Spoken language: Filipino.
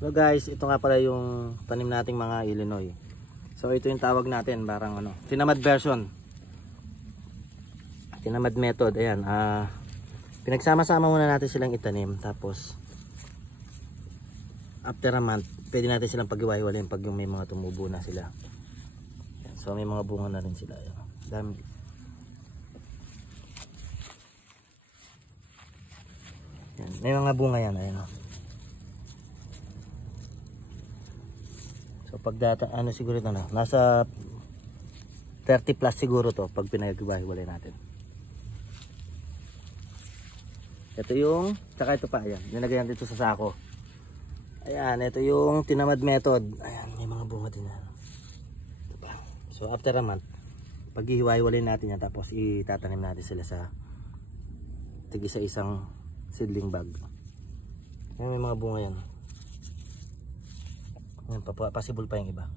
So guys, ito nga pala yung tanim nating mga Illinois. So ito yung tawag natin, parang ano, tinamad version. Tinamad method. Ayan, pinagsama-sama muna natin silang itanim. Tapos after a month, pwede natin silang pag-iwa-iwalayin pag yung may mga tumubo na sila. Ayan, so may mga bunga na rin sila. Ayan, dami. Ayan, may mga bunga yan. Ayan, so pag data, ano siguro ito na, nasa 30 plus siguro to pag pinag-iwa-iwalay natin. Ito yung, tsaka ito pa, ayan, nilagay natin ito sa sako. Ayan, ito yung tinamad method. Ayan, may mga bunga din yan. Ito pa. So after a month, pag-ihiwa-iwalay natin yan, tapos itatanim natin sila sa tig-isa-isang seedling bag. Ayan, may mga bunga yan. Ayan, possible pa yung iba.